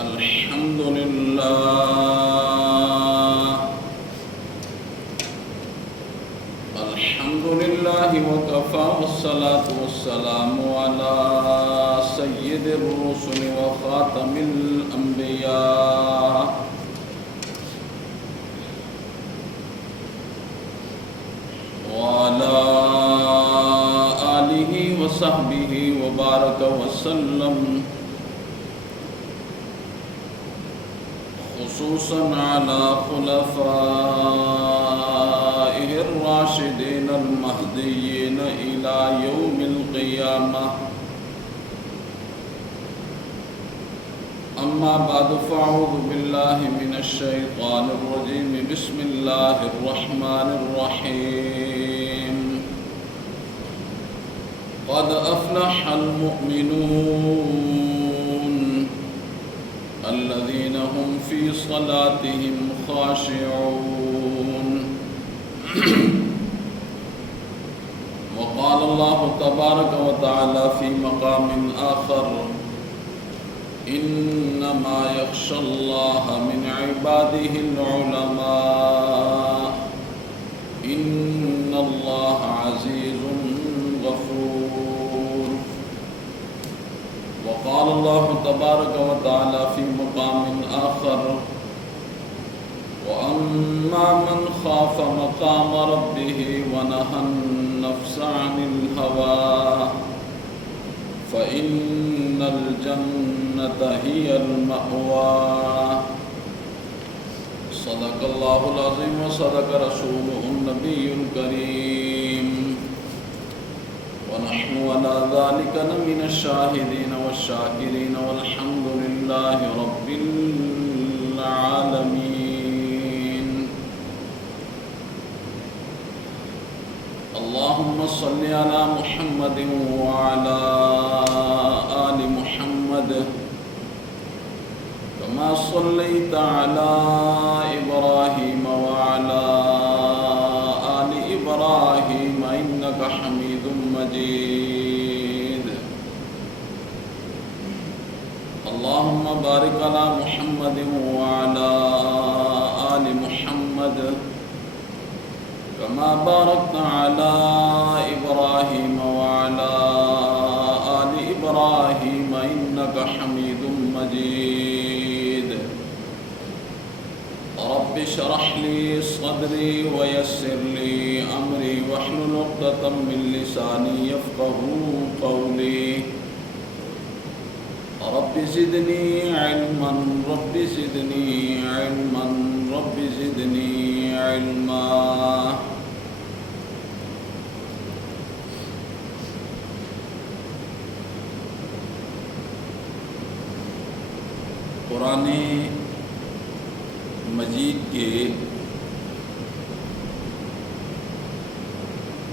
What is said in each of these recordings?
الحمد لله وكفى والصلاة والسلام على سيد الرسل وخاتم الأنبياء وعلى آله وصحبه وبارك وسلم، خصوصا على خلفائه الراشدين المهديين إلى يوم القيامة. أما بعد فأعوذ بالله من الشيطان الرجيم. بسم الله الرحمن الرحيم. قد أفلح المؤمنون الذين هم في صلاتهم خاشعون. وقال الله تبارك وتعالى في مقام آخر: إنما يخشى الله من عباده العلماء إن الله عزيز غفور. وقال الله تبارك وتعالى في مقام آخر: وأما من خاف مقام ربه ونهى النفس عن الهوى فإن الجنة هي المأوى. صدق الله العظيم وصدق رسوله النبي الكريم، ونحن على ذلك لمن الشاهدين والشاكرين والحمد لله رب العالمين. اللهم صل على محمد وعلى آل محمد كما صليت على إبراهيم وعلى آل إبراهيم إنك حميد مجيد. اللهم بارك على محمد وعلى آل محمد كما باركت على إبراهيم وعلى آل إبراهيم إنك حميد مجيد. رب اشرح لي صدري ويسر لي أمري واحلل عقدة من لساني يفقهوا قولي. رب زدني علما رب زدني علما رب زدني علما. قرآن مجید کے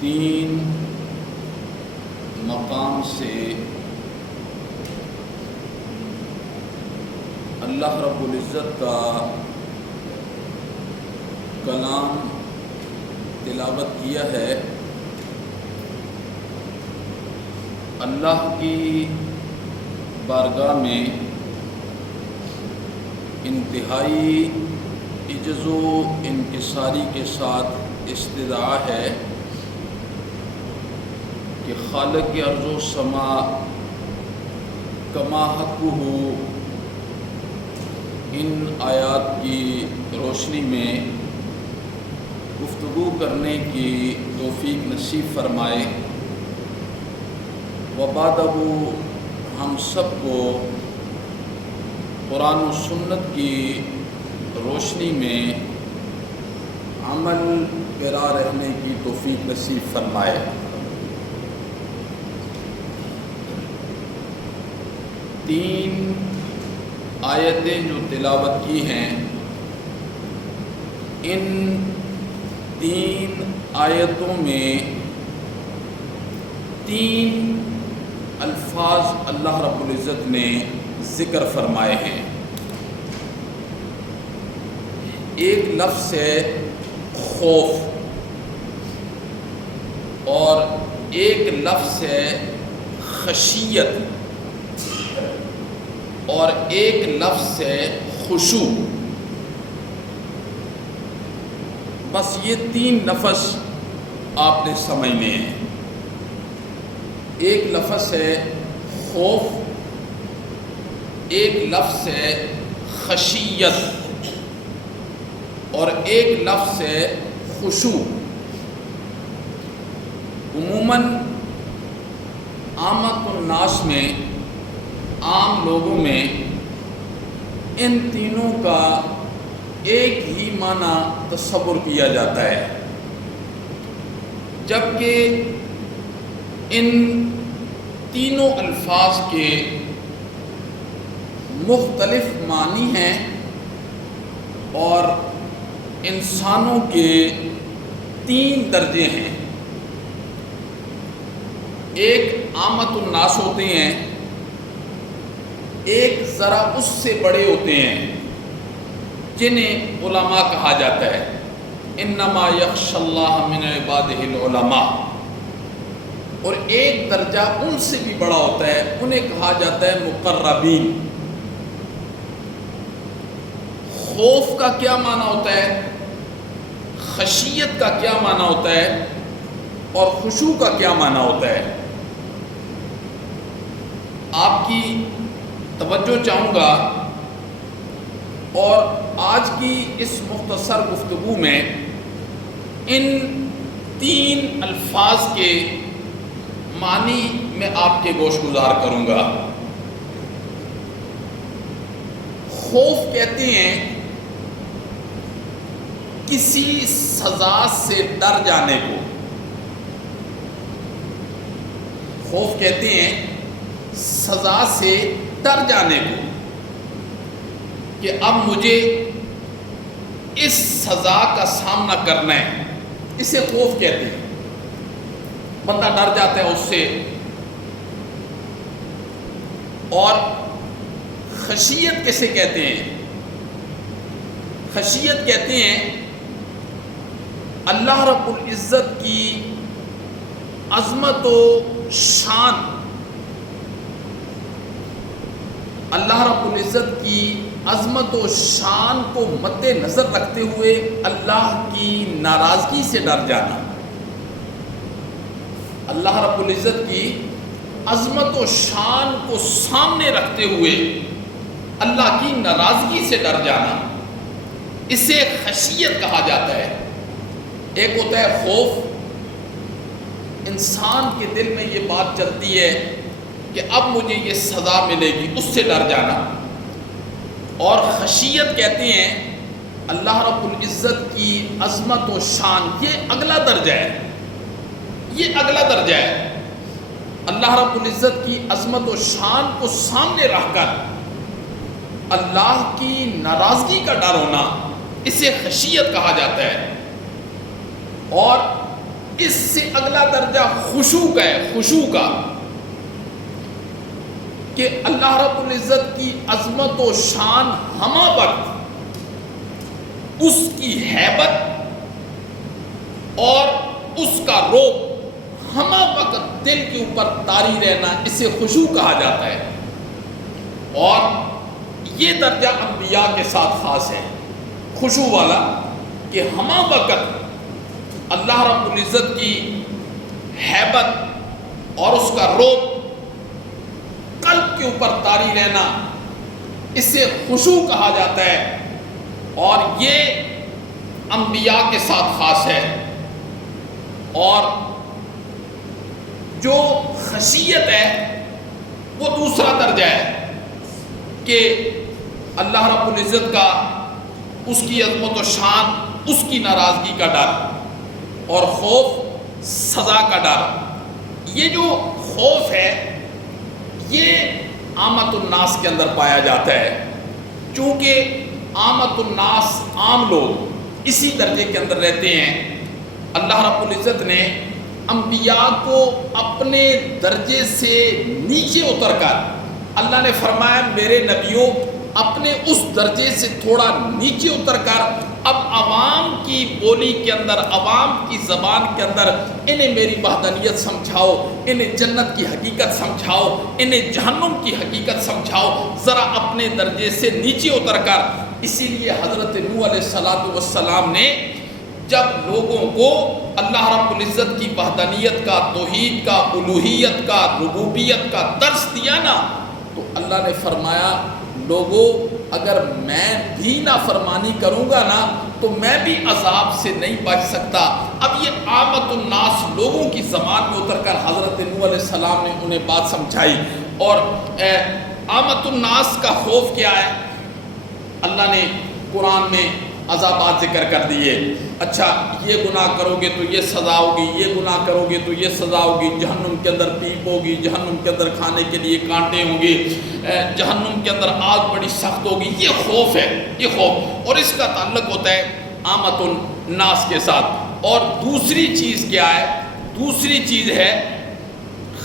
3 مقام سے اللہ رب العزت کا کلام تلاوت کیا ہے. اللہ کی بارگاہ میں انتہائی عجز و انکساری کے ساتھ استدعا ہے کہ خالق ارض و سما کما حقہ ان آیات کی روشنی میں گفتگو کرنے کی توفیق نصیب فرمائے. وبعدہ ہم سب کو قرآن و سنت کی روشنی میں عمل پیرا رہنے کی توفیق نصیب فرمائے. تین آیتیں جو تلاوت کی ہیں، ان 3 آیتوں میں 3 الفاظ اللہ رب العزت نے ذکر فرمائے ہیں. ایک لفظ ہے خوف اور ایک لفظ ہے خشیت. اور ایک لفظ ہے خشوع. بس یہ 3 لفظ آپ نے سمجھنے ہیں. ایک لفظ ہے خوف، ایک لفظ ہے خشیت، اور ایک لفظ ہے خشوع. عموماً عامت الناس میں، عام لوگوں میں ان تینوں کا ایک ہی معنی تصور کیا جاتا ہے، جبکہ ان تینوں الفاظ کے مختلف معنی ہیں اور انسانوں کے 3 درجے ہیں. ایک عامت الناس ہوتے ہیں، ایک ذرا اس سے بڑے ہوتے ہیں جنہیں علماء کہا جاتا ہے. انما یخشی اللہ من عبادہ العلماء. اور ایک درجہ ان سے بھی بڑا ہوتا ہے، انہیں کہا جاتا ہے مقربین. خوف کا کیا معنی ہوتا ہے، خشیت کا کیا معنی ہوتا ہے، اور خشوع کا کیا معنی ہوتا ہے؟ آپ کی توجہ چاہوں گا، اور آج کی اس مختصر گفتگو میں ان 3 الفاظ کے معنی میں آپ کے گوش گزار کروں گا. خوف کہتے ہیں کسی سزا سے ڈر جانے کو. خوف کہتے ہیں سزا سے ڈر جانے کو، کہ اب مجھے اس سزا کا سامنا کرنا ہے، اسے خوف کہتے ہیں. بندہ ڈر جاتا ہے اس سے. اور خشیت کیسے کہتے ہیں؟ خشیت کہتے ہیں اللہ رب العزت کی عظمت و شان، اللہ رب العزت کی عظمت و شان کو مد نظر رکھتے ہوئے اللہ کی ناراضگی سے ڈر جانا. اللہ رب العزت کی عظمت و شان کو سامنے رکھتے ہوئے اللہ کی ناراضگی سے ڈر جانا، اسے خشیت کہا جاتا ہے. ایک ہوتا ہے خوف، انسان کے دل میں یہ بات چلتی ہے کہ اب مجھے یہ سزا ملے گی، اس سے ڈر جانا. اور خشیت کہتے ہیں اللہ رب العزت کی عظمت و شان، یہ اگلا درجہ ہے. یہ اگلا درجہ ہے. اللہ رب العزت کی عظمت و شان کو سامنے رکھ کر اللہ کی ناراضگی کا ڈر ہونا، اسے خشیت کہا جاتا ہے. اور اس سے اگلا درجہ خشوع کا ہے. خشوع کا کہ اللہ رب العزت کی عظمت و شان ہمہ وقت، اس کی ہیبت اور اس کا رعب ہمہ وقت دل کے اوپر طاری رہنا، اسے خشوع کہا جاتا ہے. اور یہ درجہ انبیاء کے ساتھ خاص ہے، خشوع والا، کہ ہمہ وقت اللہ رب العزت کی ہیبت اور اس کا رعب قلب کے اوپر طاری رہنا، اسے خشوع کہا جاتا ہے. اور یہ انبیاء کے ساتھ خاص ہے. اور جو خشیت ہے وہ دوسرا درجہ ہے، کہ اللہ رب العزت کا، اس کی عظمت و شان، اس کی ناراضگی کا ڈر، اور خوف سزا کا ڈر. یہ جو خوف ہے یہ عامت الناس کے اندر پایا جاتا ہے، چونکہ عامت الناس، عام لوگ اسی درجے کے اندر رہتے ہیں. اللہ رب العزت نے انبیاء کو اپنے درجے سے نیچے اتر کر، اللہ نے فرمایا میرے نبیوں اپنے اس درجے سے تھوڑا نیچے اتر کر اب عوام کی بولی کے اندر، عوام کی زبان کے اندر انہیں میری وحدانیت سمجھاؤ، انہیں جنت کی حقیقت سمجھاؤ، انہیں جہنم کی حقیقت سمجھاؤ، ذرا اپنے درجے سے نیچے اتر کر۔ اسی لیے حضرت نوح علیہ السلام نے جب لوگوں کو اللہ رب العزت کی وحدانیت کا، توحید کا، الوہیت کا، ربوبیت کا درس دیا نا، تو اللہ نے فرمایا لوگوں اگر میں بھی نافرمانی کروں گا نا تو میں بھی عذاب سے نہیں بچ سکتا۔ اب یہ عامت الناس لوگوں کی زبان میں اتر کر حضرت نوح علیہ السلام نے انہیں بات سمجھائی۔ اور عامت الناس کا خوف کیا ہے؟ اللہ نے قرآن میں عذابات ذکر کر دیے۔ اچھا یہ گناہ کرو گے تو یہ سزا ہوگی، یہ گناہ کرو گے تو یہ سزا ہوگی، جہنم کے اندر پیپ ہوگی، جہنم کے اندر کھانے کے لیے کانٹے ہوں گے، جہنم کے اندر آگ بڑی سخت ہوگی۔ یہ خوف ہے، یہ خوف، اور اس کا تعلق ہوتا ہے عامت الناس کے ساتھ۔ اور دوسری چیز کیا ہے؟ دوسری چیز ہے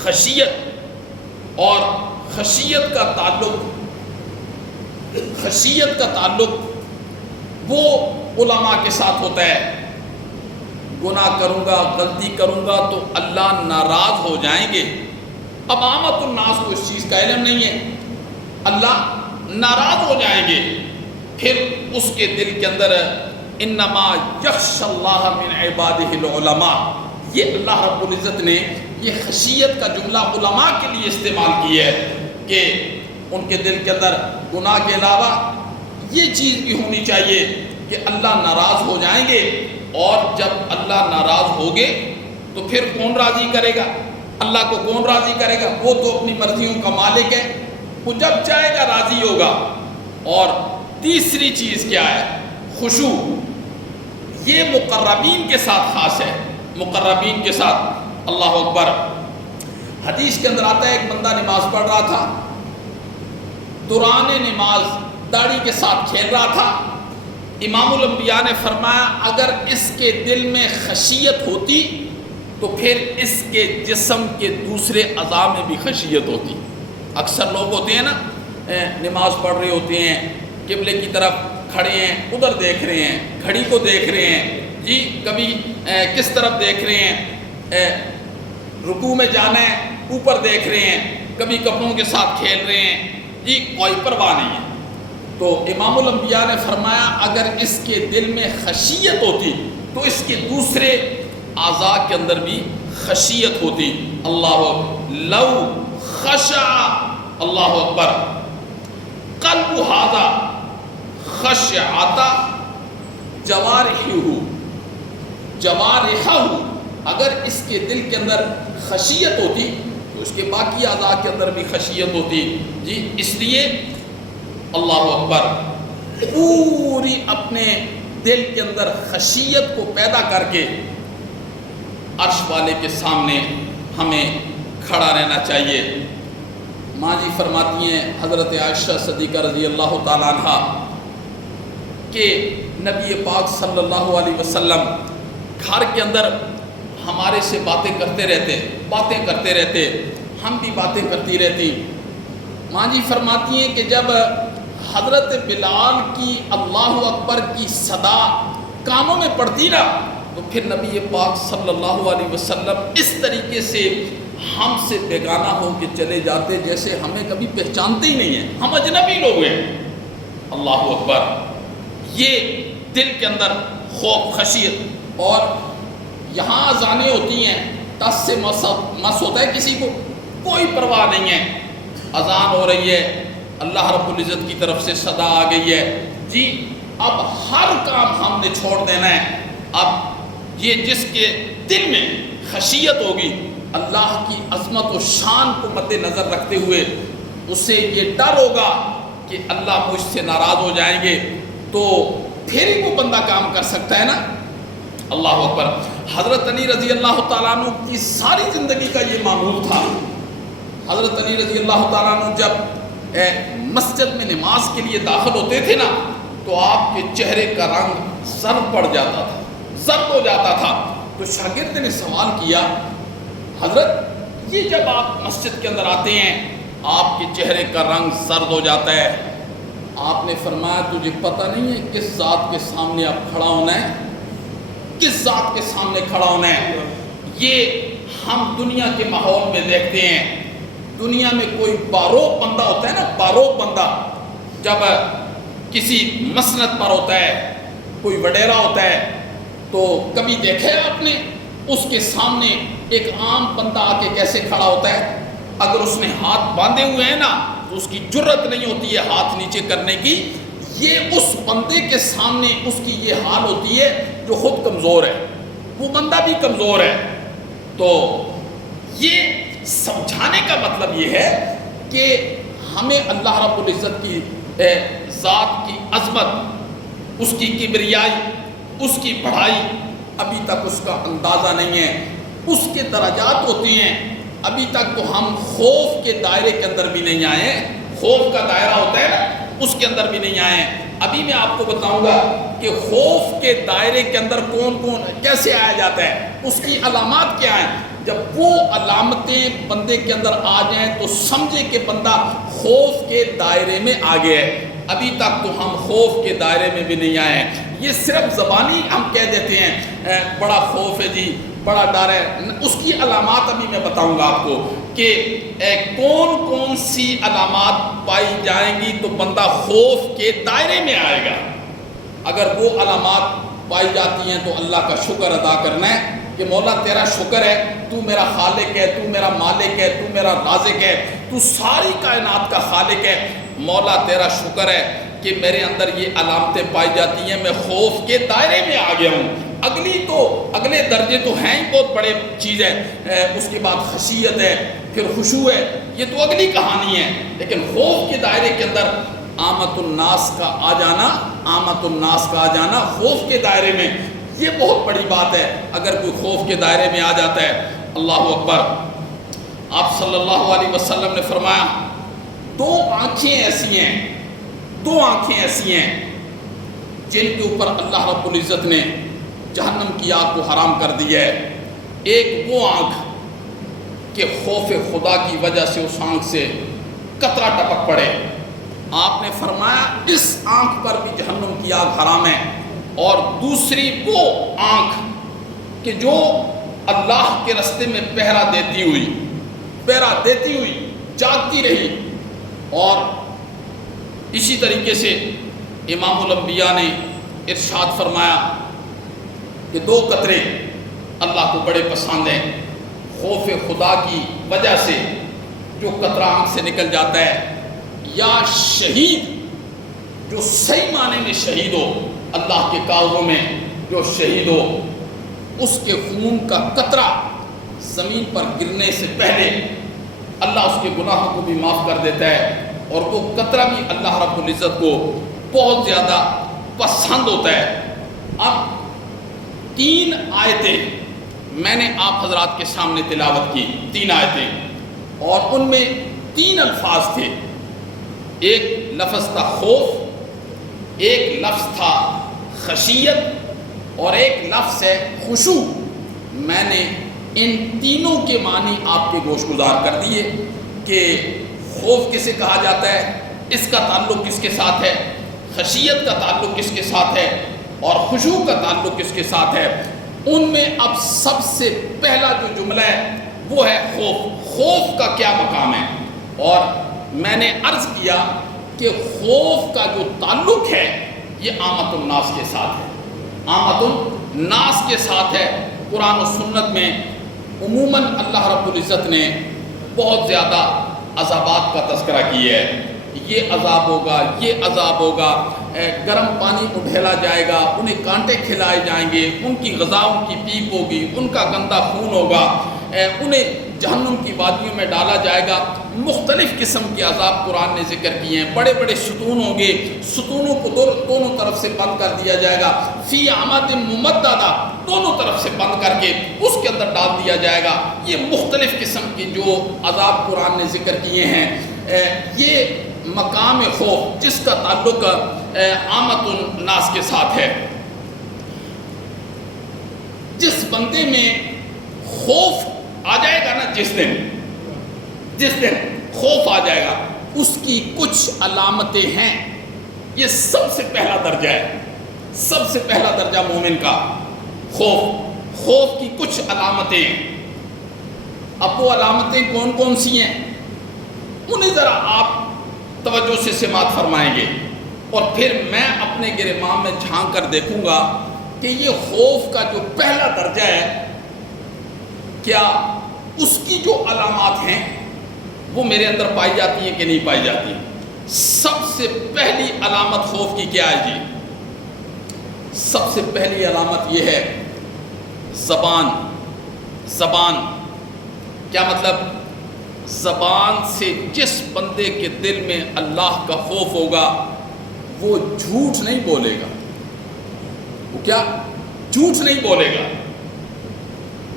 خشیت، اور خشیت کا تعلق وہ علماء کے ساتھ ہوتا ہے۔ گناہ کروں گا، غلطی کروں گا تو اللہ ناراض ہو جائیں گے۔ اب عامت الناس کو اس چیز کا علم نہیں ہے، اللہ ناراض ہو جائیں گے، پھر اس کے دل کے اندر انما یخشی اللہ من عبادہ العلماء، یہ اللہ رب العزت نے یہ خشیت کا جملہ علماء کے لیے استعمال کی ہے کہ ان کے دل کے اندر گناہ کے علاوہ یہ چیز بھی ہونی چاہیے کہ اللہ ناراض ہو جائیں گے، اور جب اللہ ناراض ہوگے تو پھر کون راضی کرے گا؟ اللہ کو کون راضی کرے گا؟ وہ تو اپنی مرضیوں کا مالک ہے، وہ جب چاہے گا راضی ہوگا۔ اور تیسری چیز کیا ہے؟ خشوع، یہ مقربین کے ساتھ خاص ہے، مقربین کے ساتھ۔ اللہ اکبر۔ حدیث کے اندر آتا ہے ایک بندہ نماز پڑھ رہا تھا، دوران نماز داڑھی کے ساتھ کھیل رہا تھا۔ امام الانبیاء نے فرمایا اگر اس کے دل میں خشیت ہوتی تو پھر اس کے جسم کے دوسرے اعضاء میں بھی خشیت ہوتی۔ اکثر لوگ ہوتے ہیں نا، نماز پڑھ رہے ہوتے ہیں، قبلے کی طرف کھڑے ہیں، ادھر دیکھ رہے ہیں، گھڑی کو دیکھ رہے ہیں، جی کبھی کس طرف دیکھ رہے ہیں، رکوع میں جانا ہے اوپر دیکھ رہے ہیں، کبھی کپڑوں کے ساتھ کھیل رہے ہیں، جی کوئی پرواہ نہیں ہے۔ تو امام الانبیاء نے فرمایا اگر اس کے دل میں خشیت ہوتی تو اس کے دوسرے اعضاء کے اندر بھی خشیت ہوتی۔ اللہ لو خشع، اللہ اکبر، قلب ھذا خشعت جوارحہ، اگر اس کے دل کے اندر خشیت ہوتی تو اس کے باقی اعضاء کے اندر بھی خشیت ہوتی۔ جی اس لیے اللہ اکبر، پوری اپنے دل کے اندر خشیت کو پیدا کر کے عرش والے کے سامنے ہمیں کھڑا رہنا چاہیے۔ ماں جی فرماتی ہیں حضرت عائشہ صدیقہ رضی اللہ تعالیٰ عنہ کہ نبی پاک صلی اللہ علیہ وسلم گھر کے اندر ہمارے سے باتیں کرتے رہتے، ہم بھی باتیں کرتی رہتی۔ ماں جی فرماتی ہیں کہ جب حضرت بلال کی اللہ اکبر کی صدا کانوں میں پڑتی نا تو پھر نبی پاک صلی اللہ علیہ وسلم اس طریقے سے ہم سے بیگانہ ہو کے چلے جاتے جیسے ہمیں کبھی پہچانتے ہی نہیں ہیں، ہم اجنبی لوگ ہیں۔ اللہ اکبر، یہ دل کے اندر خوف، خشیت۔ اور یہاں اذانیں ہوتی ہیں، ٹس سے مس ہوتا ہے کسی کو، کوئی پرواہ نہیں ہے، اذان ہو رہی ہے، اللہ رب العزت کی طرف سے صدا آ گئی ہے، جی اب ہر کام ہم نے چھوڑ دینا ہے۔ اب یہ جس کے دل میں خشیت ہوگی، اللہ کی عظمت و شان کو مد نظر رکھتے ہوئے اسے یہ ڈر ہوگا کہ اللہ مجھ سے ناراض ہو جائیں گے، تو پھر ہی وہ بندہ کام کر سکتا ہے نا۔ اللہ اکبر۔ حضرت علی رضی اللہ تعالیٰ عنہ کی ساری زندگی کا یہ معمول تھا۔ حضرت علی رضی اللہ تعالیٰ عنہ جب مسجد میں نماز کے لیے داخل ہوتے تھے نا تو آپ کے چہرے کا رنگ زرد پڑ جاتا تھا، زرد ہو جاتا تھا۔ تو شاگرد نے سوال کیا حضرت یہ جب آپ مسجد کے اندر آتے ہیں آپ کے چہرے کا رنگ زرد ہو جاتا ہے، آپ نے فرمایا تجھے پتہ نہیں ہے کس ذات کے سامنے اب کھڑا ہونا ہے، کس ذات کے سامنے کھڑا ہونا ہے؟ یہ ہم دنیا کے ماحول میں دیکھتے ہیں، دنیا میں کوئی باروک بندہ ہوتا ہے نا، باروک بندہ جب کسی مسند پر ہوتا ہے، کوئی وڈیرا ہوتا ہے، تو کبھی دیکھا ہے آپ نے اس کے سامنے ایک عام بندہ آ کے کیسے کھڑا ہوتا ہے؟ اگر اس نے ہاتھ باندھے ہوئے ہیں نا تو اس کی جرت نہیں ہوتی ہے ہاتھ نیچے کرنے کی۔ یہ اس بندے کے سامنے اس کی یہ حال ہوتی ہے جو خود کمزور ہے، وہ بندہ بھی کمزور ہے۔ تو یہ سمجھانے کا مطلب یہ ہے کہ ہمیں اللہ رب العزت کی ذات کی عظمت، اس کی کبریائی، اس کی بڑائی ابھی تک اس کا اندازہ نہیں ہے۔ اس کے درجات ہوتے ہیں، ابھی تک تو ہم خوف کے دائرے کے اندر بھی نہیں آئے ہیں۔ خوف کا دائرہ ہوتا ہے نا، اس کے اندر بھی نہیں آئے ہیں۔ ابھی میں آپ کو بتاؤں گا کہ خوف کے دائرے کے اندر کون کون کیسے آیا جاتا ہے، اس کی علامات کیا ہیں۔ جب وہ علامتیں بندے کے اندر آ جائیں تو سمجھے کہ بندہ خوف کے دائرے میں آ گیا ہے۔ ابھی تک تو ہم خوف کے دائرے میں بھی نہیں آئے ہیں۔ یہ صرف زبانی ہم کہہ دیتے ہیں بڑا خوف ہے جی، بڑا ڈر ہے، اس کی علامات ابھی میں بتاؤں گا آپ کو کہ کون کون سی علامات پائی جائیں گی تو بندہ خوف کے دائرے میں آئے گا۔ اگر وہ علامات پائی جاتی ہیں تو اللہ کا شکر ادا کرنا ہے کہ مولا تیرا شکر ہے، تو میرا خالق ہے، تو میرا مالک ہے، تو میرا رازق ہے، تو ساری کائنات کا خالق ہے۔ مولا تیرا شکر ہے کہ میرے اندر یہ علامتیں پائی جاتی ہیں، میں خوف کے دائرے میں آ گیا ہوں۔ اگلے درجے تو ہیں ہی بہت بڑے چیز ہے، اس کے بعد خشیت ہے، پھر خشوع ہے، یہ تو اگلی کہانی ہے۔ لیکن خوف کے دائرے کے اندر آمت الناس کا آ جانا، آمت الناس کا آ جانا خوف کے دائرے میں، یہ بہت بڑی بات ہے۔ اگر کوئی خوف کے دائرے میں آ جاتا ہے، اللہ اکبر۔ آپ صلی اللہ علیہ وسلم نے فرمایا دو آنکھیں ایسی ہیں جن کے اوپر اللہ رب العزت نے جہنم کی آگ کو حرام کر دیا ہے۔ ایک وہ آنکھ کہ خوف خدا کی وجہ سے اس آنکھ سے قطرہ ٹپک پڑے، آپ نے فرمایا اس آنکھ پر بھی جہنم کی آگ حرام ہے۔ اور دوسری وہ آنکھ کہ جو اللہ کے راستے میں پہرا دیتی ہوئی جاگتی رہی۔ اور اسی طریقے سے امام الانبیاء نے ارشاد فرمایا کہ دو قطرے اللہ کو بڑے پسند ہیں، خوف خدا کی وجہ سے جو قطرہ آنکھ سے نکل جاتا ہے، یا شہید جو صحیح معنی میں شہید ہو، اللہ کے کاروں میں جو شہید ہو، اس کے خون کا قطرہ زمین پر گرنے سے پہلے اللہ اس کے گناہوں کو بھی معاف کر دیتا ہے، اور وہ قطرہ بھی اللہ رب العزت کو بہت زیادہ پسند ہوتا ہے۔ اب 3 آیتیں میں نے آپ حضرات کے سامنے تلاوت کی، 3 آیتیں، اور ان میں 3 الفاظ تھے۔ ایک لفظ تھا خوف، ایک لفظ تھا خشیت، اور ایک لفظ ہے خشوع۔ میں نے ان تینوں کے معنی آپ کے گوش گزار کر دیے کہ خوف کسے کہا جاتا ہے، اس کا تعلق کس کے ساتھ ہے، خشیت کا تعلق کس کے ساتھ ہے، اور خشوع کا تعلق کس کے ساتھ ہے۔ ان میں اب سب سے پہلا جو جملہ ہے وہ ہے خوف کا کیا مقام ہے۔ اور میں نے عرض کیا کہ خوف کا جو تعلق ہے یہ آمت الناس کے ساتھ ہے، آمت الناس کے ساتھ ہے۔ قرآن و سنت میں عموماً اللہ رب العزت نے بہت زیادہ عذابات کا تذکرہ کیا ہے، یہ عذاب ہوگا، یہ عذاب ہوگا، گرم پانی کو ڈھیلا جائے گا، انہیں کانٹے کھلائے جائیں گے، ان کی غذا ان کی پیپ ہوگی، ان کا گندا خون ہوگا، انہیں جہنم کی وادیوں میں ڈالا جائے گا۔ مختلف قسم کے عذاب قرآن نے ذکر کیے ہیں۔ بڑے بڑے ستون ہوں گے، ستونوں کو دونوں طرف سے بند کر دیا جائے گا، فی عمد ممددہ، دونوں طرف سے بند کر کے اس کے اندر ڈال دیا جائے گا۔ یہ مختلف قسم کے جو عذاب قرآن نے ذکر کیے ہیں، یہ مقام خوف جس کا تعلق آمت الناس کے ساتھ ہے۔ جس بندے میں خوف آ جائے گا نا، جس دن خوف آ جائے گا، اس کی کچھ علامتیں ہیں یہ سب سے پہلا درجہ ہے، سب سے پہلا درجہ مومن کا خوف کی کچھ علامتیں ہیں۔ اب وہ علامتیں کون کون سی ہیں انہیں ذرا آپ توجہ سے سماعت فرمائیں گے، اور پھر میں اپنے گرمام میں جھانک کر دیکھوں گا کہ یہ خوف کا جو پہلا درجہ ہے، کیا اس کی جو علامات ہیں وہ میرے اندر پائی جاتی ہیں کہ نہیں پائی جاتی۔ سب سے پہلی علامت خوف کی کیا ہے جی؟ سب سے پہلی علامت یہ ہے زبان۔ کیا مطلب؟ زبان سے جس بندے کے دل میں اللہ کا خوف ہوگا وہ جھوٹ نہیں بولے گا، وہ کیا؟ جھوٹ نہیں بولے گا۔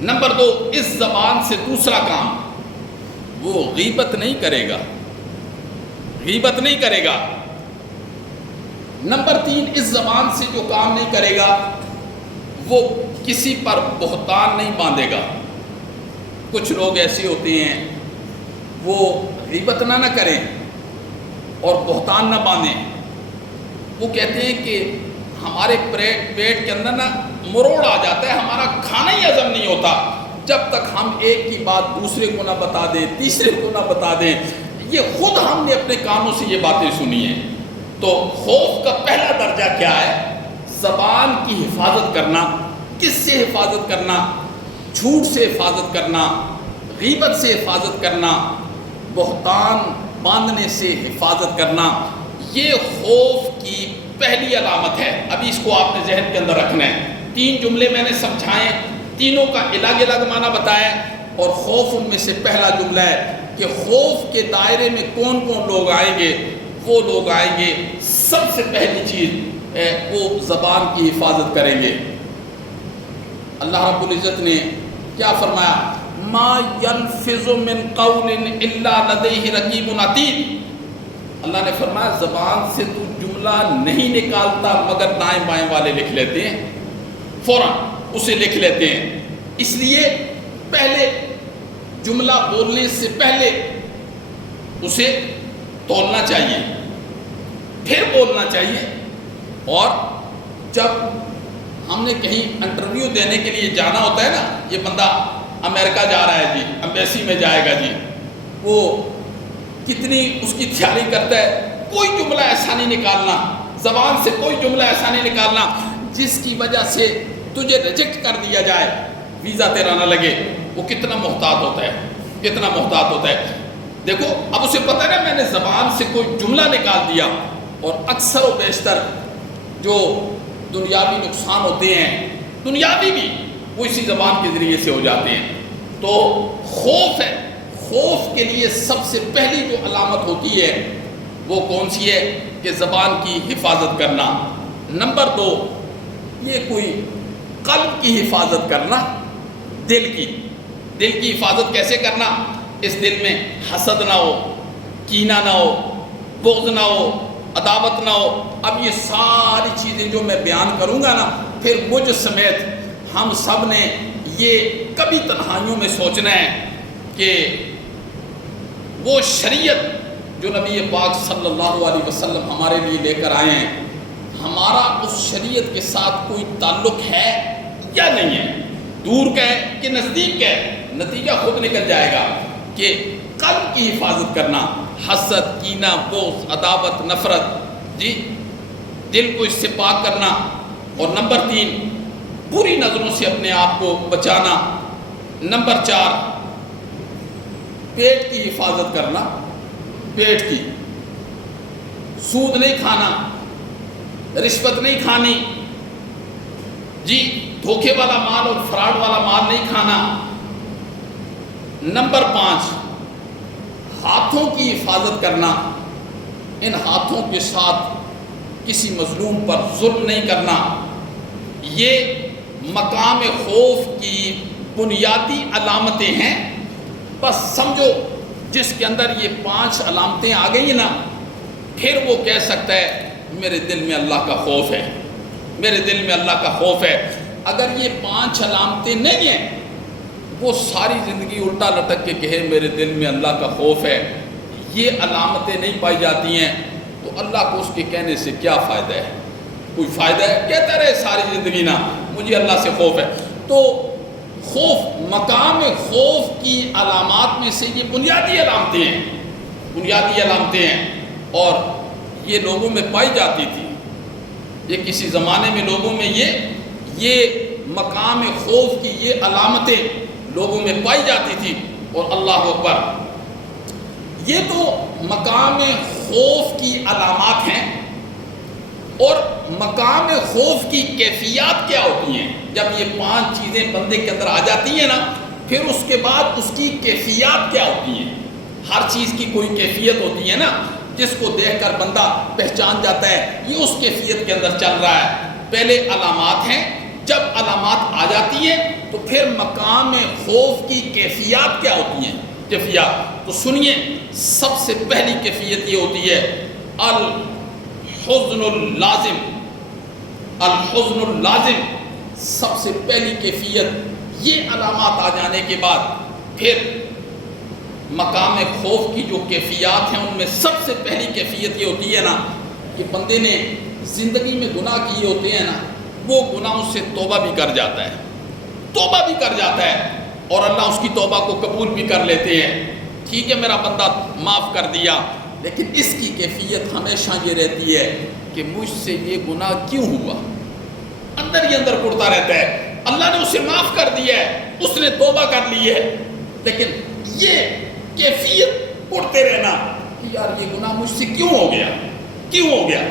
نمبر 2، اس زبان سے دوسرا کام، وہ غیبت نہیں کرے گا، غیبت نہیں کرے گا۔ نمبر 3، اس زبان سے جو کام نہیں کرے گا وہ کسی پر بہتان نہیں باندھے گا۔ کچھ لوگ ایسے ہوتے ہیں وہ غیبت نہ کریں اور بہتان نہ باندھیں، وہ کہتے ہیں کہ ہمارے پیٹ کے اندر نا مروڑ آ جاتا ہے، ہمارا کھانا ہی ہضم نہیں ہوتا جب تک ہم ایک کی بات دوسرے کو نہ بتا دیں، تیسرے کو نہ بتا دیں۔ یہ خود ہم نے اپنے کانوں سے یہ باتیں سنی ہیں۔ تو خوف کا پہلا درجہ کیا ہے؟ زبان کی حفاظت کرنا۔ کس سے حفاظت کرنا؟ جھوٹ سے حفاظت کرنا، غیبت سے حفاظت کرنا، بہتان باندھنے سے حفاظت کرنا۔ یہ خوف کی پہلی علامت ہے۔ ابھی اس کو آپ نے ذہن کے اندر رکھنا ہے۔ 3 جملے میں نے سمجھائے، تینوں کا الگ الگ معنی بتایا، اور خوف ان میں سے پہلا جملہ ہے کہ خوف کے دائرے میں کون کون لوگ آئیں گے۔ وہ لوگ آئیں گے، سب سے پہلی چیز وہ زبان کی حفاظت کریں گے۔ اللہ رب العزت نے کیا فرمایا؟ ما يلفظ من قول الا لديه رقیب عتید۔ اللہ نے فرمایا زبان سے تو جملہ نہیں نکالتا مگر دائیں بائیں والے لکھ لیتے ہیں، فوراً اسے لکھ لیتے ہیں۔ اس لیے پہلے جملہ بولنے سے پہلے اسے تولنا چاہیے، پھر بولنا چاہیے۔ اور جب ہم نے کہیں انٹرویو دینے کے لیے جانا ہوتا ہے نا، یہ بندہ امریکہ جا رہا ہے جی، امبیسی میں جائے گا جی، وہ کتنی اس کی تیاری کرتا ہے، کوئی جملہ ایسا نہیں نکالنا، زبان سے کوئی جملہ ایسا نہیں نکالنا جس کی وجہ سے تجھے ریجیکٹ کر دیا جائے، ویزا تیرا نہ لگے۔ وہ کتنا محتاط ہوتا ہے، کتنا محتاط ہوتا ہے۔ دیکھو اب اسے پتہ ہے نا میں نے زبان سے کوئی جملہ نکال دیا، اور اکثر و بیشتر جو دنیاوی نقصان ہوتے ہیں، دنیاوی بھی، وہ اسی زبان کے ذریعے سے ہو جاتے ہیں۔ تو خوف ہے، خوف کے لیے سب سے پہلی جو علامت ہوتی ہے وہ کون سی ہے؟ کہ زبان کی حفاظت کرنا۔ نمبر 2، یہ کوئی قلب کی حفاظت کرنا، دل کی حفاظت کیسے کرنا؟ اس دل میں حسد نہ ہو، کینہ نہ ہو، بغض نہ ہو، عداوت نہ ہو۔ اب یہ ساری چیزیں جو میں بیان کروں گا نا، پھر مجھ سمیت ہم سب نے یہ کبھی تنہائیوں میں سوچنا ہے کہ وہ شریعت جو نبی پاک صلی اللہ علیہ وسلم ہمارے لیے لے کر آئے ہیں، ہمارا اس شریعت کے ساتھ کوئی تعلق ہے یا نہیں ہے، دور کا ہے کہ نزدیک کا ہے۔ نتیجہ خود نکل جائے گا کہ قلب کی حفاظت کرنا، حسد، کینہ، بغض، عداوت، نفرت، جی دل کو اس سے پاک کرنا۔ اور نمبر 3، بری نظروں سے اپنے آپ کو بچانا۔ نمبر 4، پیٹ کی حفاظت کرنا، پیٹ کی، سود نہیں کھانا، رشوت نہیں کھانی، جی دھوکے والا مال اور فراڈ والا مال نہیں کھانا۔ نمبر 5، ہاتھوں کی حفاظت کرنا، ان ہاتھوں کے ساتھ کسی مظلوم پر ظلم نہیں کرنا۔ یہ مقام خوف کی بنیادی علامتیں ہیں۔ بس سمجھو جس کے اندر یہ 5 علامتیں آ گئی نا، پھر وہ کہہ سکتا ہے میرے دل میں اللہ کا خوف ہے، میرے دل میں اللہ کا خوف ہے۔ اگر یہ 5 علامتیں نہیں ہیں، وہ ساری زندگی الٹا لٹک کے کہے میرے دل میں اللہ کا خوف ہے، یہ علامتیں نہیں پائی جاتی ہیں، تو اللہ کو اس کے کہنے سے کیا فائدہ ہے؟ کوئی فائدہ ہے؟ کہتا رہے ساری زندگی نا مجھے اللہ سے خوف ہے۔ تو خوف، مقام خوف کی علامات میں سے یہ بنیادی علامتیں ہیں، بنیادی علامتیں ہیں، اور یہ لوگوں میں پائی جاتی تھی۔ یہ کسی زمانے میں لوگوں میں یہ مقام خوف کی یہ علامتیں لوگوں میں پائی جاتی تھی، اور اللہ اکبر، یہ تو مقام خوف کی علامات ہیں۔ اور مقام خوف کی کیفیات کیا ہوتی ہیں؟ جب یہ 5 چیزیں بندے کے اندر آ جاتی ہیں نا، پھر اس کے بعد اس کی کیفیات کیا ہوتی ہیں؟ ہر چیز کی کوئی کیفیت ہوتی ہے نا، جس کو دیکھ کر بندہ پہچان جاتا ہے یہ اس کیفیت کے اندر چل رہا ہے۔ پہلے علامات ہیں، جب علامات آ جاتی ہیں تو پھر مقام خوف کی کیفیات کیا ہوتی ہیں؟ کیفیات تو سنیے، سب سے پہلی کیفیت یہ ہوتی ہے الحزن اللازم۔ الحزن اللازم سب سے پہلی کیفیت، یہ علامات آ جانے کے بعد پھر مقام خوف کی جو کیفیات ہیں ان میں سب سے پہلی کیفیت یہ ہوتی ہے نا کہ بندے نے زندگی میں گناہ کیے ہوتے ہیں نا، وہ گناہوں سے توبہ بھی کر جاتا ہے، توبہ بھی کر جاتا ہے، اور اللہ اس کی توبہ کو قبول بھی کر لیتے ہیں۔ ٹھیک ہے میرا بندہ معاف کر دیا، لیکن اس کی کیفیت ہمیشہ یہ رہتی ہے کہ مجھ سے یہ گناہ کیوں ہوا، اندر ہی اندر پڑتا رہتا ہے۔ اللہ نے اسے معاف کر دیا ہے، اس نے توبہ کر لی ہے، لیکن یہ کیفیت پڑھتے رہنا کہ یار یہ گناہ مجھ سے کیوں ہو گیا، کیوں ہو گیا۔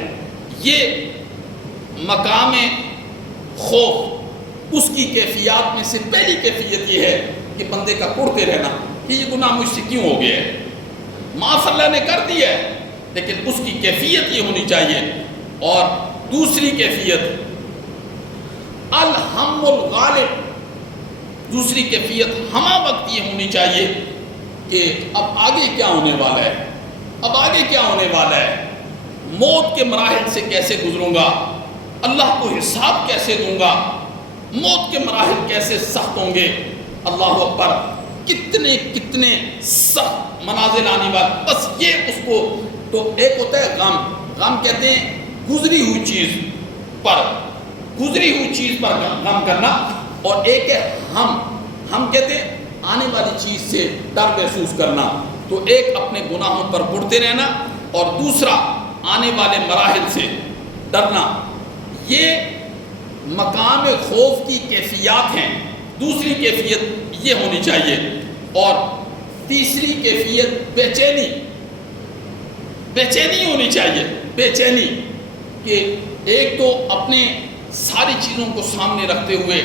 یہ مقام خوف، اس کی کیفیات میں سے پہلی کیفیت یہ ہے کہ بندے کا پڑھتے رہنا کہ یہ گناہ مجھ سے کیوں ہو گیا ہے۔ معاف اللہ نے کر دیا ہے، لیکن اس کی کیفیت یہ ہونی چاہیے۔ اور دوسری کیفیت الہم الغالب، دوسری کیفیت ہمہ وقت یہ ہونی چاہیے کہ اب آگے کیا ہونے والا ہے، اب آگے کیا ہونے والا ہے، موت کے مراحل سے کیسے گزروں گا، اللہ کو حساب کیسے دوں گا، موت کے مراحل کیسے سخت ہوں گے۔ اللہ اکبر، کتنے کتنے سخت منازل آنے والے، بس یہ اس کو تو ایک ہوتا ہے غم، غم کہتے ہیں گزری ہوئی چیز پر، گزری ہوئی چیز پر غم کرنا، اور ایک ہے ہم کہتے ہیں آنے والی چیز سے ڈر محسوس کرنا۔ تو ایک اپنے گناہوں پر بڑھتے رہنا، اور دوسرا آنے والے مراحل سے ڈرنا۔ یہ مقام خوف کی کیفیات ہیں۔ دوسری کیفیت یہ ہونی چاہیے، اور تیسری کیفیت بے چینی، بے چینی ہونی چاہیے، بے چینی، کہ ایک تو اپنے ساری چیزوں کو سامنے رکھتے ہوئے،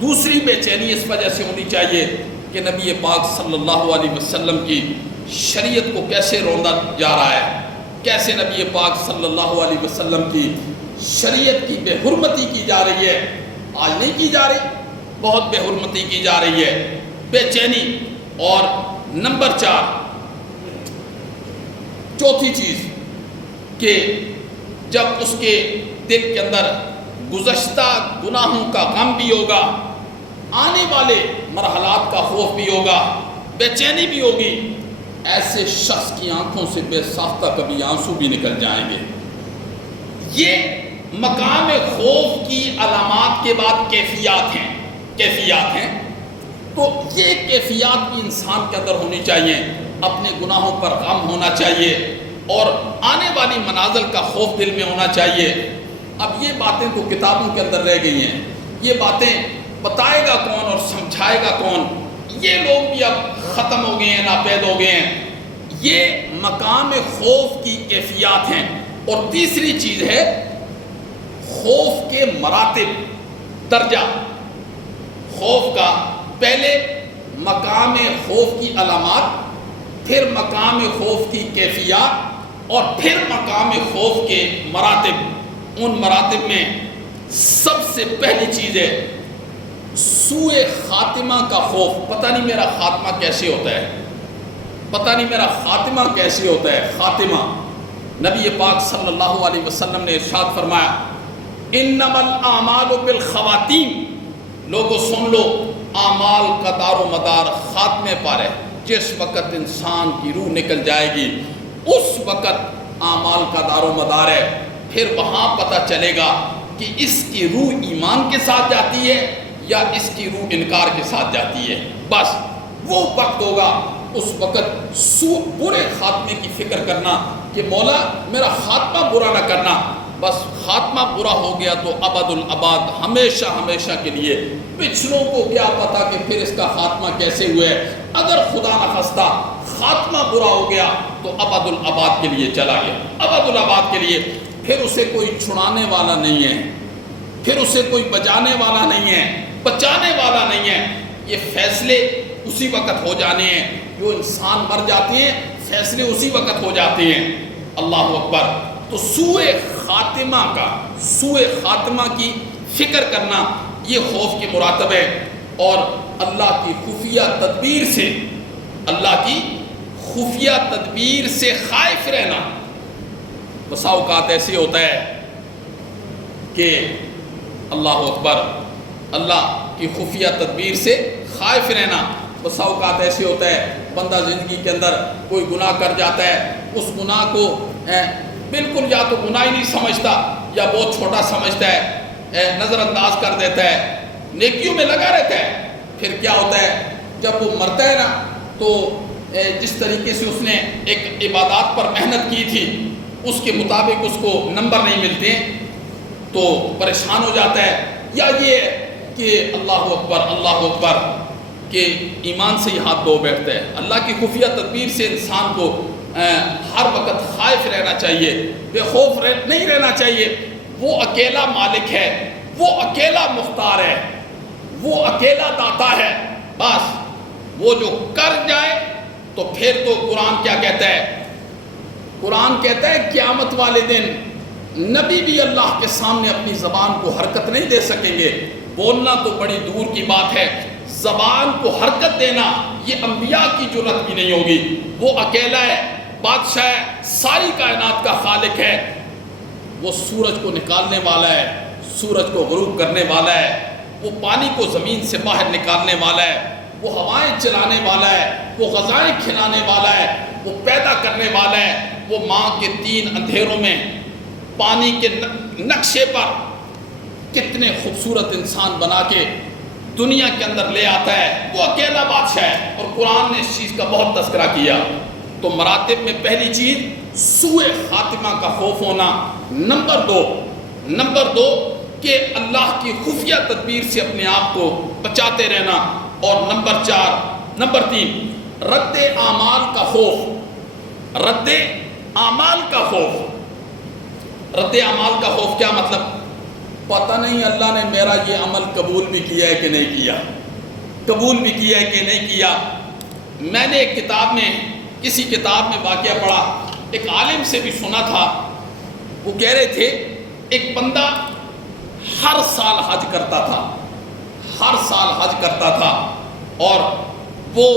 دوسری بے چینی اس وجہ سے ہونی چاہیے کہ نبی پاک صلی اللہ علیہ وسلم کی شریعت کو کیسے روندا جا رہا ہے، کیسے نبی پاک صلی اللہ علیہ وسلم کی شریعت کی بے حرمتی کی جا رہی ہے۔ آج نہیں کی جا رہی، بہت بے حرمتی کی جا رہی ہے، بے چینی۔ اور نمبر 4، چوتھی چیز کہ جب اس کے دل کے اندر گزشتہ گناہوں کا غم بھی ہوگا، آنے والے مرحلات کا خوف بھی ہوگا، بے چینی بھی ہوگی، ایسے شخص کی آنکھوں سے بے ساختہ کبھی آنسو بھی نکل جائیں گے۔ یہ مقام خوف کی علامات کے بعد کیفیات ہیں، کیفیات ہیں۔ تو یہ کیفیات بھی انسان کے اندر ہونی چاہیے، اپنے گناہوں پر غم ہونا چاہیے، اور آنے والی منازل کا خوف دل میں ہونا چاہیے۔ اب یہ باتیں تو کتابوں کے اندر رہ گئی ہیں، یہ باتیں بتائے گا کون اور سمجھائے گا کون؟ یہ لوگ بھی اب ختم ہو گئے ہیں، ناپید ہو گئے ہیں۔ یہ مقام خوف کی کیفیات ہیں۔ اور تیسری چیز ہے خوف کے مراتب، درجہ خوف کا۔ پہلے مقام خوف کی علامات، پھر مقام خوف کی کیفیات، اور پھر مقام خوف کے مراتب۔ ان مراتب میں سب سے پہلی چیز ہے سوء خاتمہ کا خوف۔ پتہ نہیں میرا خاتمہ کیسے ہوتا ہے، پتہ نہیں میرا خاتمہ کیسے ہوتا ہے۔ خاتمہ، نبی پاک صلی اللہ علیہ وسلم نے ارشاد فرمایا انما الاعمال بالخواتیم، لوگوں سن لو، اعمال کا دار و مدار خاتمے پر ہے۔ جس وقت انسان کی روح نکل جائے گی اس وقت اعمال کا دار و مدار ہے، پھر وہاں پتہ چلے گا کہ اس کی روح ایمان کے ساتھ جاتی ہے یا اس کی روح انکار کے ساتھ جاتی ہے۔ بس وہ وقت ہوگا، اس وقت برے خاتمے کی فکر کرنا کہ مولا میرا خاتمہ برا نہ کرنا، بس خاتمہ برا ہو گیا تو ابد الاباد ہمیشہ ہمیشہ کے لیے۔ پچھلوں کو کیا پتا کہ پھر اس کا خاتمہ کیسے ہوئے، اگر خدا نہ خواستہ خاتمہ برا ہو گیا تو ابد الاباد کے لیے چلا گیا، ابد الاباد کے لیے۔ پھر اسے کوئی چھڑانے والا نہیں ہے، پھر اسے کوئی بچانے والا نہیں ہے، بچانے والا نہیں ہے۔ یہ فیصلے اسی وقت ہو جانے ہیں، جو انسان مر جاتے ہیں فیصلے اسی وقت ہو جاتے ہیں۔ اللہ اکبر۔ تو سوء خاتمہ کی فکر کرنا یہ خوف کی مراتب ہے، اور اللہ کی خفیہ تدبیر سے خائف رہنا۔ بسا اوقات ایسے ہوتا ہے کہ اللہ اکبر، اللہ کی خفیہ تدبیر سے خائف رہنا۔ بسا اوقات ایسے ہوتا ہے بندہ زندگی کے اندر کوئی گناہ کر جاتا ہے، اس گناہ کو بالکل یا تو گناہ ہی نہیں سمجھتا یا بہت چھوٹا سمجھتا ہے، نظر انداز کر دیتا ہے، نیکیوں میں لگا رہتا ہے۔ پھر کیا ہوتا ہے جب وہ مرتا ہے نا، تو جس طریقے سے اس نے ایک عبادات پر محنت کی تھی اس کے مطابق اس کو نمبر نہیں ملتے تو پریشان ہو جاتا ہے، یا یہ کہ اللہ اکبر کہ ایمان سے ہی ہاتھ دھو بیٹھتا ہے۔ اللہ کی خفیہ تدبیر سے انسان کو ہر وقت خائف رہنا چاہیے، بے خوف نہیں رہنا چاہیے۔ وہ اکیلا مالک ہے، وہ اکیلا مختار ہے، وہ اکیلا داتا ہے۔ بس وہ جو کر جائے تو پھر تو قرآن کیا کہتا ہے؟ قرآن کہتا ہے قیامت والے دن نبی بھی اللہ کے سامنے اپنی زبان کو حرکت نہیں دے سکیں گے۔ بولنا تو بڑی دور کی بات ہے، زبان کو حرکت دینا یہ انبیاء کی جرات بھی نہیں ہوگی۔ وہ اکیلا ہے، بادشاہ ہے، ساری کائنات کا خالق ہے۔ وہ سورج کو نکالنے والا ہے، سورج کو غروب کرنے والا ہے، وہ پانی کو زمین سے باہر نکالنے والا ہے، وہ ہوائیں چلانے والا ہے، وہ غذائیں کھلانے والا ہے، وہ پیدا کرنے والا ہے۔ وہ ماں کے 3 اندھیروں میں پانی کے نقشے پر کتنے خوبصورت انسان بنا کے دنیا کے اندر لے آتا ہے، وہ اکیلا بادشاہ ہے، اور قرآن نے اس چیز کا بہت تذکرہ کیا۔ تو مراتب میں پہلی چیز سوء خاتمہ کا خوف ہونا، نمبر دو کہ اللہ کی خفیہ تدبیر سے اپنے آپ کو بچاتے رہنا، اور نمبر 3 رد اعمال کا خوف۔ رد اعمال کا خوف کیا مطلب؟ پتہ نہیں اللہ نے میرا یہ عمل قبول بھی کیا ہے کہ نہیں کیا، قبول بھی کیا ہے کہ نہیں کیا۔ میں نے کسی کتاب میں واقعہ پڑھا، ایک عالم سے بھی سنا تھا، وہ کہہ رہے تھے ایک بندہ ہر سال حج کرتا تھا، اور وہ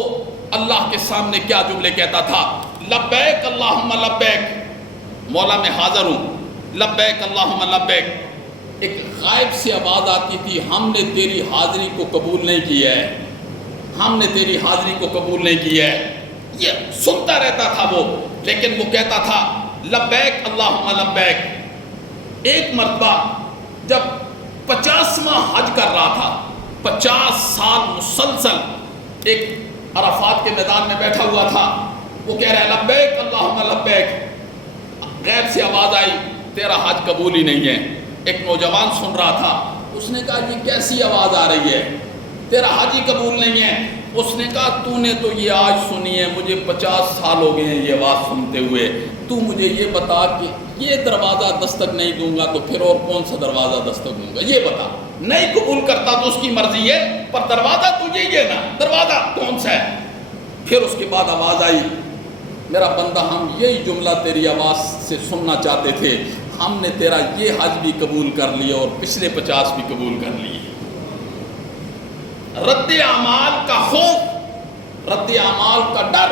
اللہ کے سامنے کیا جملے کہتا تھا؟ لبیک اللہم لبیک، مولا میں حاضر ہوں، لبیک اللہم لبیک۔ ایک غائب سے آواز آتی تھی، ہم نے تیری حاضری کو قبول نہیں کیا ہے، ہم نے تیری حاضری کو قبول نہیں کیا ہے۔ یہ سنتا رہتا تھا وہ، لیکن وہ کہتا تھا لبیک اللہم لبیک۔ ایک مرتبہ جب 50واں حج کر رہا تھا، 50 سال مسلسل ایک عرفات کے میدان میں بیٹھا ہوا تھا، وہ کہہ رہا ہے لبیک اللہم لبیک۔ غیب سے آواز آئی تیرا حج قبول ہی نہیں ہے۔ ایک نوجوان سن رہا تھا، اس نے کہا یہ کیسی آواز آ رہی ہے، تیرا حج ہی قبول نہیں ہے۔ اس نے کہا تو نے تو یہ آج سنی ہے، مجھے 50 سال ہو گئے ہیں یہ آواز سنتے ہوئے، تو مجھے یہ بتا کہ یہ دروازہ دستک نہیں دوں گا تو پھر اور کون سا دروازہ دستک دوں گا، یہ بتا۔ نہیں قبول کرتا تو اس کی مرضی ہے، پر دروازہ تجھے ہی ہے نا، دروازہ کون سا ہے؟ پھر اس کے بعد آواز آئی، میرا بندہ ہم یہی جملہ تیری آواز سے سننا چاہتے تھے، ہم نے تیرا یہ حج بھی قبول کر لیا اور پچھلے 50 بھی قبول کر لیے۔ رد اعمال کا خوف، رد اعمال کا ڈر۔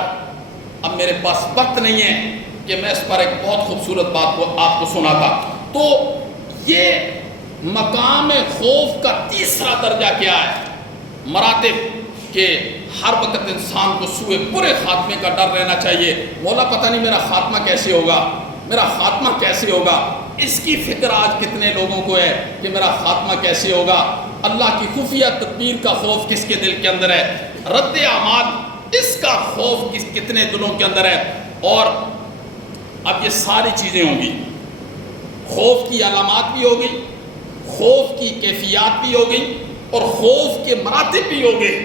اب میرے پاس وقت نہیں ہے کہ میں اس پر ایک بہت خوبصورت بات کو آپ کو سناتا۔ تو یہ مقام خوف کا تیسرا درجہ کیا ہے؟ مراتب کہ ہر وقت انسان کو سوء برے خاتمے کا ڈر رہنا چاہیے۔ مولا پتہ نہیں میرا خاتمہ کیسے ہوگا، میرا خاتمہ کیسے ہوگا، اس کی فکر آج کتنے لوگوں کو ہے کہ میرا خاتمہ کیسے ہوگا۔ اللہ کی خفیہ تدبیر کا خوف کس کے دل کے اندر ہے، رد اعمال اس کا خوف کتنے دلوں کے اندر ہے۔ اور اب یہ ساری چیزیں ہوں گی، خوف کی علامات بھی ہو گئی، خوف کی کیفیات بھی ہو گئی، اور خوف کے مراتب بھی ہو گئے،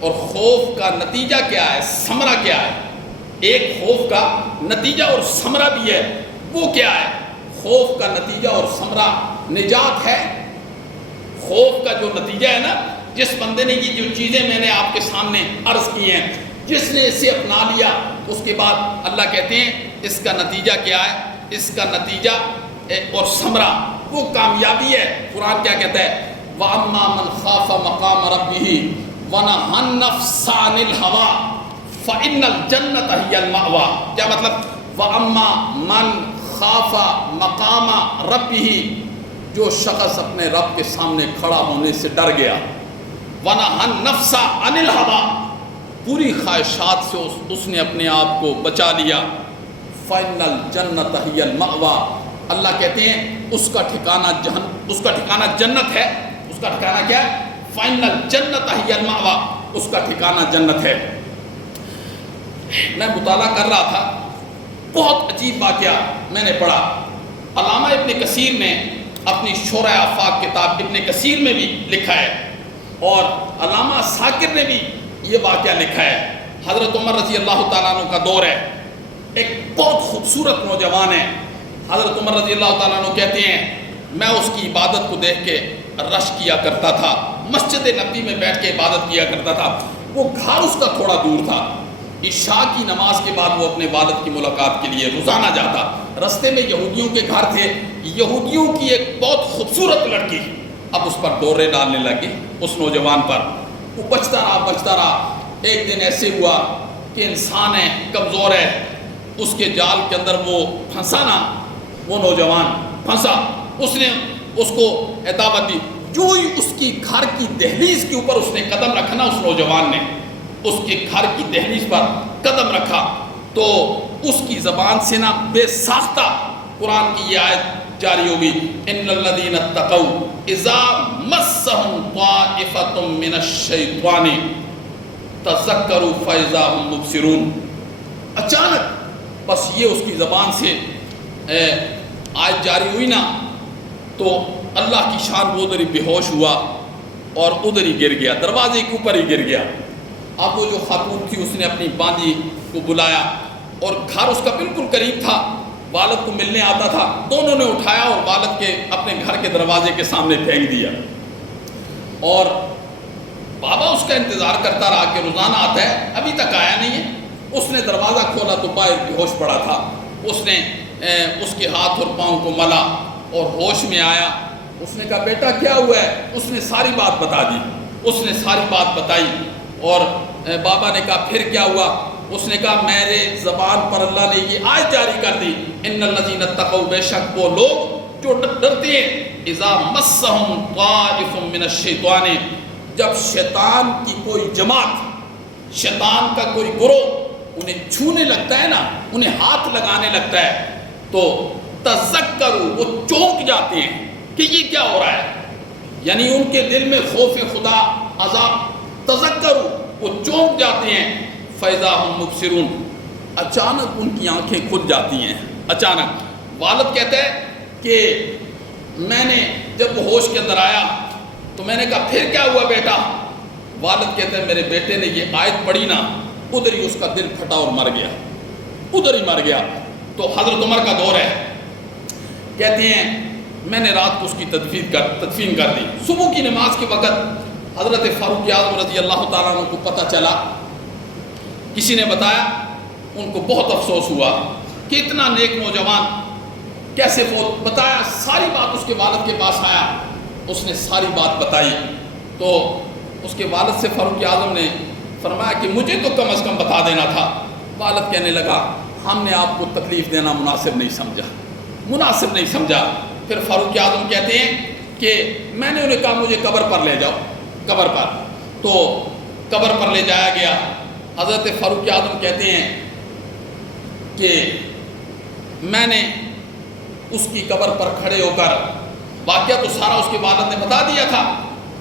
اور خوف کا نتیجہ کیا ہے، ثمرہ کیا ہے۔ ایک خوف کا نتیجہ اور ثمرہ بھی ہے، وہ کیا ہے؟ خوف کا نتیجہ اور ثمرہ نجات ہے۔ خوف کا جو نتیجہ ہے نا، جس بندے نے یہ جو چیزیں میں نے آپ کے سامنے عرض کی ہیں، جس نے اسے اپنا لیا، اس کے بعد اللہ کہتے ہیں اس کا نتیجہ کیا ہے، اس کا نتیجہ اور ثمرہ وہ کامیابی ہے۔ قرآن کیا کہتا ہے، وَأَمَّا مَنْ خَافَ مَقَامَ رَبِّهِ وَنَهَى النَّفْسَ عَنِ الْهَوَىٰ فَإِنَّ الْجَنَّةَ هِيَ الْمَأْوَىٰ۔ کیا مطلب؟ وَأَمَّا مَنْ خَافَ مَقَامَ رَبِّهِ، جو شخص اپنے رب کے سامنے کھڑا ہونے سے ڈر گیا، وَنَهَى النَّفْسَ عَنِ الْهَوَىٰ، پوری خواہشات سے اس نے اپنے آپ کو بچا لیا، فَإِنَّ الْجَنَّةَ هِيَ الْمَأْوَىٰ، اللہ کہتے ہیں اس کا ٹھکانہ جنت ہے۔ اس کا ٹھکانہ کیا ہے؟ فَإِنَّ الْجَنَّةَ هِيَ الْمَأْوَىٰ، اس کا ٹھکانہ جنت ہے۔ میں مطالعہ کر رہا تھا، بہت عجیب واقعہ میں نے پڑھا۔ علامہ ابن کثیر نے اپنی شرح آفاق کتاب ابن کثیر میں بھی لکھا ہے، اور علامہ ساکر نے بھی یہ واقعہ لکھا ہے۔ حضرت عمر رضی اللہ تعالیٰ عنہ کا دور ہے، ایک بہت خوبصورت نوجوان ہے۔ حضرت عمر رضی اللہ تعالیٰ عنہ کہتے ہیں میں اس کی عبادت کو دیکھ کے رش کیا کرتا تھا، مسجد نبی میں بیٹھ کے عبادت کیا کرتا تھا۔ وہ گھر اس کا تھوڑا دور تھا، عشاء کی نماز کے بعد وہ اپنے والد کی ملاقات کے لیے روزانہ جاتا۔ رستے میں یہودیوں کے گھر تھے، یہودیوں کی ایک بہت خوبصورت لڑکی اب اس پر دورے ڈالنے لگی، اس نوجوان پر۔ وہ بچتا رہا۔ ایک دن ایسے ہوا کہ انسان ہے، کمزور ہے، اس کے جال کے اندر وہ پھنسا نا، وہ نوجوان پھنسا، اس نے اس کو دعوت دی۔ جو ہی اس کی گھر کی دہلیز کے اوپر اس نے قدم رکھا نا، اس نوجوان نے اس کے گھر کی دہلیز پر قدم رکھا، تو اس کی زبان سے نا بے ساختہ قرآن کی یہ آیت جاری ہوگی، ان الذین اتقوا اذا مسهم طائفة من الشیطان تذکروا فاذا هم مبصرون۔ اچانک بس یہ اس کی زبان سے آیت جاری ہوئی نا، تو اللہ کی شان وہ ادھر ہی بے ہوش ہوا اور ادھر ہی گر گیا، دروازے کے اوپر ہی گر گیا۔ اب وہ جو خاتون تھی اس نے اپنی باندھی کو بلایا، اور گھر اس کا بالکل قریب تھا، والد کو ملنے آتا تھا، دونوں نے اٹھایا اور والد کے اپنے گھر کے دروازے کے سامنے پھینک دیا، اور بابا اس کا انتظار کرتا رہا کہ روزانہ آتا ہے، ابھی تک آیا نہیں ہے۔ اس نے دروازہ کھولا تو باہر بے ہوش پڑا تھا، اس نے اس کے ہاتھ اور پاؤں کو ملا اور ہوش میں آیا۔ اس نے کہا بیٹا کیا ہوا ہے؟ اس نے ساری بات بتا دی، اس نے ساری بات بتائی، اور بابا نے کہا پھر کیا ہوا؟ اس نے کہا میرے زبان پر اللہ نے یہ آیت جاری کر دی، ان الذین اتقوا، بے شک وہ لوگ جو ڈرتے ہیں، اذا مسهم طائف من الشیطان، جب شیطان کی کوئی جماعت، شیطان کا کوئی گروہ انہیں چھونے لگتا ہے نا، انہیں ہاتھ لگانے لگتا ہے، تو تذکروا، وہ چونک جاتے ہیں کہ یہ کیا ہو رہا ہے، یعنی ان کے دل میں خوف خدا، عذاب، تذکروا، وہ چونک جاتے ہیں، فَإِذَا هُمْ مُبْصِرُونَ، اچانک ان کی آنکھیں کھل جاتی ہیں۔ اچانک والد کہتا ہے کہ میں نے جب وہ ہوش کے اندر آیا تو میں نے کہا پھر کیا ہوا بیٹا؟ والد کہتے ہیں میرے بیٹے نے یہ آیت پڑھی نا، ادھر ہی اس کا دل پھٹا اور مر گیا، ادھر ہی مر گیا۔ تو حضرت عمر کا دور ہے، کہتے ہیں میں نے رات کو اس کی تدفین کر دی۔ صبح کی نماز کے وقت حضرت فاروق اعظم رضی اللہ تعالیٰ عنہ کو پتہ چلا، کسی نے بتایا، ان کو بہت افسوس ہوا کہ اتنا نیک نوجوان کیسے فوت، بتایا ساری بات، اس کے والد کے پاس آیا، اس نے ساری بات بتائی، تو اس کے والد سے فاروق اعظم نے فرمایا کہ مجھے تو کم از کم بتا دینا تھا۔ والد کہنے لگا ہم نے آپ کو تکلیف دینا مناسب نہیں سمجھا۔ پھر فاروق اعظم کہتے ہیں کہ میں نے انہیں کہا مجھے قبر پر لے جاؤ، قبر پر، تو قبر پر لے جایا گیا۔ حضرت فاروق اعظم کہتے ہیں کہ میں نے اس کی قبر پر کھڑے ہو کر، واقعہ تو سارا اس کے والد نے بتا دیا تھا،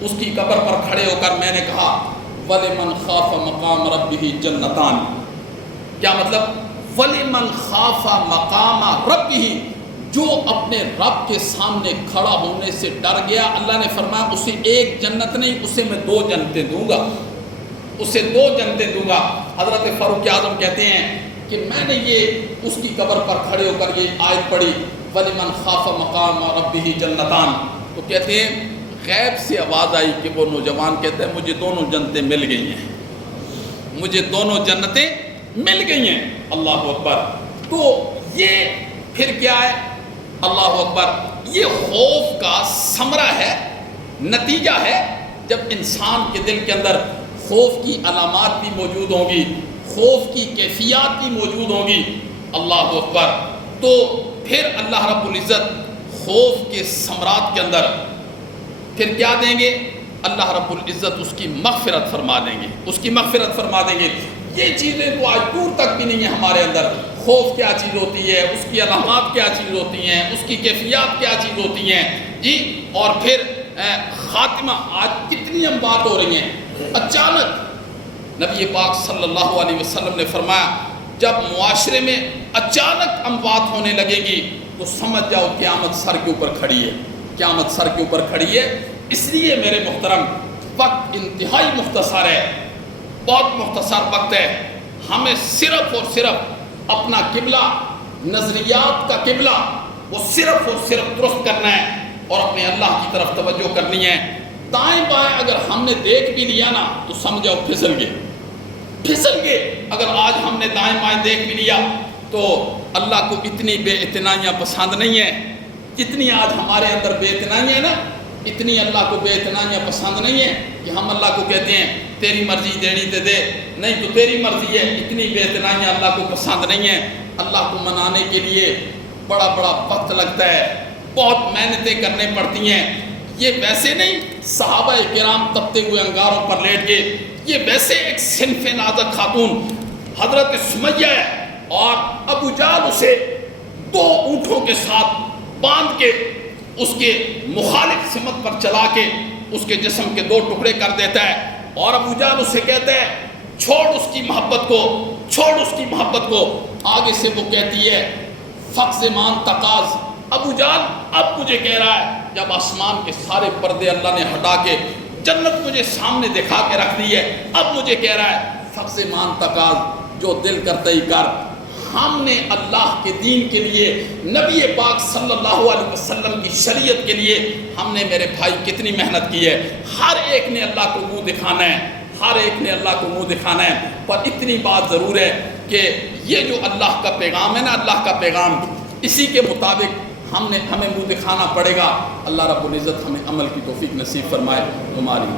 اس کی قبر پر کھڑے ہو کر میں نے کہا وَلِمَنْ خَافَ مَقَامَ رَبِّهِ جَنَّتَانِ، کیا مطلب وَلِمَنْ خَافَ مَقَامَ رَبِّهِ، جو اپنے رب کے سامنے کھڑا ہونے سے ڈر گیا، اللہ نے فرمایا اسے ایک جنت نہیں، اسے میں 2 جنتیں دوں گا، اسے 2 جنتیں دوں گا۔ حضرت فاروق اعظم کہتے ہیں کہ میں نے یہ اس کی قبر پر کھڑے ہو کر یہ آیت پڑھی وَلِمَنْ خَافَ مَقَامَ رَبِّهِ جَنَّتَانِ، تو کہتے ہیں غیب سے آواز آئی کہ وہ نوجوان کہتے ہیں مجھے دونوں جنتیں مل گئی ہیں، مجھے دونوں جنتیں مل گئی ہیں۔ اللہ اکبر۔ تو یہ پھر کیا ہے؟ اللہ اکبر، یہ خوف کا ثمرہ ہے، نتیجہ ہے۔ جب انسان کے دل کے اندر خوف کی علامات بھی موجود ہوں گی، خوف کی کیفیات بھی موجود ہوں گی، اللہ اکبر، تو پھر اللہ رب العزت خوف کے ثمرات کے اندر پھر کیا دیں گے؟ اللہ رب العزت اس کی مغفرت فرما دیں گے، اس کی مغفرت فرما دیں گے۔ یہ چیزیں تو آج دور تک بھی نہیں ہیں ہمارے اندر، خوف کیا چیز ہوتی ہے، اس کی علامات کیا چیز ہوتی ہیں، اس کی کیفیات کیا چیز ہوتی ہیں جی۔ اور پھر خاتمہ، آج کتنی اموات ہو رہی ہیں اچانک۔ نبی پاک صلی اللہ علیہ وسلم نے فرمایا جب معاشرے میں اچانک اموات ہونے لگے گی تو سمجھ جاؤ قیامت سر کے اوپر کھڑی ہے، قیامت سر کے اوپر کھڑی ہے۔ اس لیے میرے محترم وقت انتہائی مختصر ہے، بہت مختصر وقت ہے، ہمیں صرف اور صرف اپنا قبلہ، نظریات کا قبلہ وہ صرف اور صرف درست کرنا ہے اور اپنے اللہ کی طرف توجہ کرنی ہے۔ دائیں بائیں اگر ہم نے دیکھ بھی لیا نا تو سمجھو پھسل گئے، پھسل گئے۔ اگر آج ہم نے دائیں بائیں دیکھ بھی لیا تو اللہ کو اتنی بے اعتنائیاں پسند نہیں ہیں جتنی آج ہمارے اندر بے اعتنائی ہے نا، اتنی اللہ کو بے اعتنائیاں پسند نہیں ہیں کہ ہم اللہ کو کہتے ہیں تیری مرضی دینی تے دے، نہیں تو تیری مرضی ہے۔ اتنی بے اعتنائیاں اللہ کو پسند نہیں ہیں۔ اللہ کو منانے کے لیے بڑا بڑا وقت لگتا ہے، بہت محنتیں کرنے پڑتی ہیں۔ یہ ویسے نہیں صحابہ کرام تپتے ہوئے انگاروں پر لیٹ گئے، یہ ویسے ایک صنف نازک خاتون حضرت سمیہ ہے اور ابو جہل اسے 2 اونٹوں کے ساتھ باندھ کے اس کے مخالف سمت پر چلا کے اس کے جسم کے 2 ٹکڑے کر دیتا ہے، اور ابو جہل اسے کہتا ہے چھوڑ اس کی محبت کو، چھوڑ اس کی محبت کو۔ آگے سے وہ کہتی ہے فقز مان تقاض، ابو جہل اب مجھے کہہ رہا ہے جب آسمان کے سارے پردے اللہ نے ہٹا کے جنت مجھے سامنے دکھا کے رکھ دی ہے، اب مجھے کہہ رہا ہے فقز مان تقاض، جو دل کرتا ہی کر۔ ہم نے اللہ کے دین کے لیے، نبی پاک صلی اللہ علیہ وسلم کی شریعت کے لیے ہم نے میرے بھائی کتنی محنت کی ہے۔ ہر ایک نے اللہ کو منہ دکھانا ہے، ہر ایک نے اللہ کو منہ دکھانا ہے، پر اتنی بات ضرور ہے کہ یہ جو اللہ کا پیغام ہے نا، اللہ کا پیغام، اسی کے مطابق ہمیں منہ دکھانا پڑے گا۔ اللہ رب العزت ہمیں عمل کی توفیق نصیب فرمائے۔ ہماری